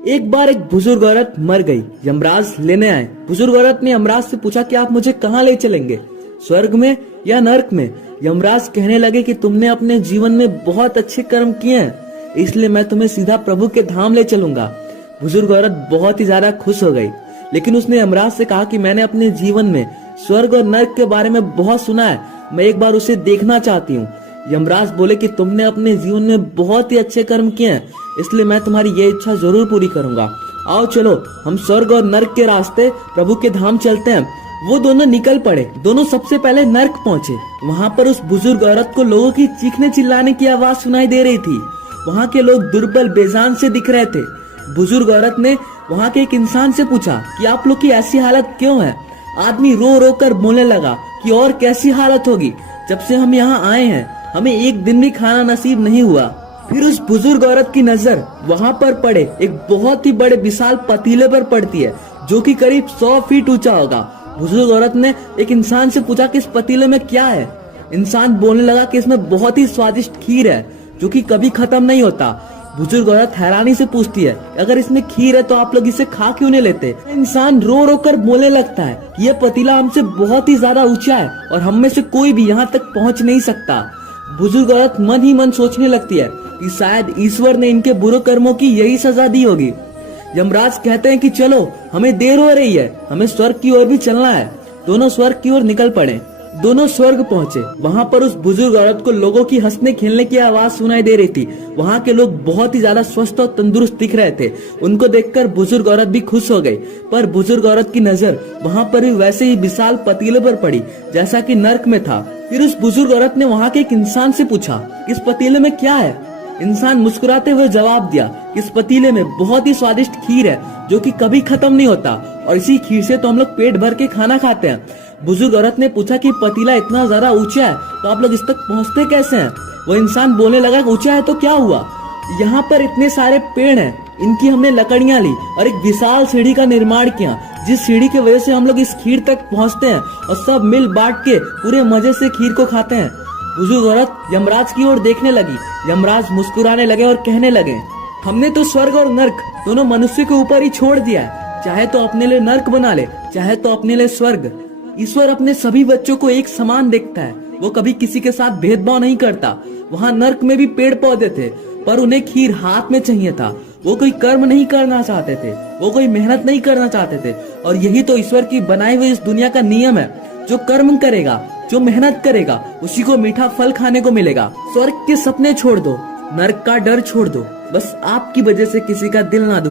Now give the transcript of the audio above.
एक बार एक बुजुर्ग औरत मर गई। यमराज लेने आए। बुजुर्ग औरत ने यमराज से पूछा कि आप मुझे कहाँ ले चलेंगे, स्वर्ग में या नरक में? यमराज कहने लगे कि तुमने अपने जीवन में बहुत अच्छे कर्म किए हैं, इसलिए मैं तुम्हें सीधा प्रभु के धाम ले चलूंगा। बुजुर्ग औरत बहुत ही ज्यादा खुश हो गई, लेकिन उसने यमराज से कहा कि मैंने अपने जीवन में स्वर्ग और नरक के बारे में बहुत सुना है, मैं एक बार उसे देखना चाहती हूँ। यमराज बोले कि तुमने अपने जीवन में बहुत ही अच्छे कर्म किए हैं, इसलिए मैं तुम्हारी ये इच्छा जरूर पूरी करूंगा। आओ चलो, हम स्वर्ग और नरक के रास्ते प्रभु के धाम चलते हैं। वो दोनों निकल पड़े। दोनों सबसे पहले नरक पहुंचे। वहाँ पर उस बुजुर्ग औरत को लोगों की चीखने चिल्लाने की आवाज सुनाई दे रही थी। वहाँ के लोग दुर्बल बेजान से दिख रहे थे। बुजुर्ग औरत ने वहाँ के एक इंसान से पूछा कि आप लोग की ऐसी हालत क्यों है? आदमी रो रो कर बोलने लगा कि और कैसी हालत होगी, जब से हम यहाँ आए हैं हमें एक दिन भी खाना नसीब नहीं हुआ। फिर उस बुजुर्ग औरत की नजर वहाँ पर पड़े एक बहुत ही बड़े विशाल पतीले पर पड़ती है, जो कि करीब 100 फीट ऊंचा होगा। बुजुर्ग औरत ने एक इंसान से पूछा कि इस पतीले में क्या है। इंसान बोलने लगा कि इसमें बहुत ही स्वादिष्ट खीर है, जो कि कभी खत्म नहीं होता। बुजुर्ग औरत हैरानी से पूछती है, अगर इसमें खीर है तो आप लोग इसे खा क्यों नहीं लेते? इंसान रो रो कर बोलने लगता है कि यह पतीला हमसे बहुत ही ज्यादा ऊंचा है और हम में से कोई भी यहाँ तक पहुँच नहीं सकता। बुजुर्ग औरत मन ही मन सोचने लगती है कि शायद ईश्वर ने इनके बुरे कर्मों की यही सजा दी होगी। यमराज कहते हैं कि चलो, हमें देर हो रही है, हमें स्वर्ग की ओर भी चलना है। दोनों स्वर्ग की ओर निकल पड़े। दोनों स्वर्ग पहुंचे। वहाँ पर उस बुजुर्ग औरत को लोगों की हंसने खेलने की आवाज सुनाई दे रही थी। वहाँ के लोग बहुत ही ज्यादा स्वस्थ और तंदुरुस्त दिख रहे थे। उनको देखकर बुजुर्ग औरत भी खुश हो गई। पर बुजुर्ग औरत की नजर वहाँ पर भी वैसे ही विशाल पतीले पर पड़ी जैसा कि नरक में था। फिर उस बुजुर्ग औरत ने वहाँ के एक इंसान से पूछा, इस पतीले में क्या है? इंसान मुस्कुराते हुए जवाब दिया, इस पतीले में बहुत ही स्वादिष्ट खीर है, जो कि कभी खत्म नहीं होता, और इसी खीर से तो हम लोग पेट भर के खाना खाते हैं। बुजुर्ग औरत ने पूछा कि पतीला इतना ज्यादा ऊंचा है तो आप लोग इस तक पहुँचते कैसे हैं? वो इंसान बोलने लगा, ऊंचा है तो क्या हुआ, यहाँ पर इतने सारे पेड़ हैं, इनकी हमने लकड़ियाँ ली और एक विशाल सीढ़ी का निर्माण किया, जिस सीढ़ी की वजह से हम लोग इस खीर तक पहुँचते हैं और सब मिल बांट के पूरे मजे से खीर को खाते हैं। बुजुर्ग औरत यमराज की ओर देखने लगी। यमराज मुस्कुराने लगे और कहने लगे, हमने तो स्वर्ग और नरक दोनों मनुष्य के ऊपर ही छोड़ दिया है, चाहे तो अपने लिए नरक बना ले, चाहे तो अपने लिए स्वर्ग। ईश्वर अपने सभी बच्चों को एक समान देखता है, वो कभी किसी के साथ भेदभाव नहीं करता। वहाँ नरक में भी पेड़ पौधे थे, पर उन्हें खीर हाथ में चाहिए था। वो कोई कर्म नहीं करना चाहते थे, वो कोई मेहनत नहीं करना चाहते थे। और यही तो ईश्वर की बनाई हुई इस दुनिया का नियम है, जो कर्म करेगा, जो मेहनत करेगा, उसी को मीठा फल खाने को मिलेगा। स्वर्ग के सपने छोड़ दो, नरक का डर छोड़ दो, बस आपकी वजह से किसी का दिल ना दुखे।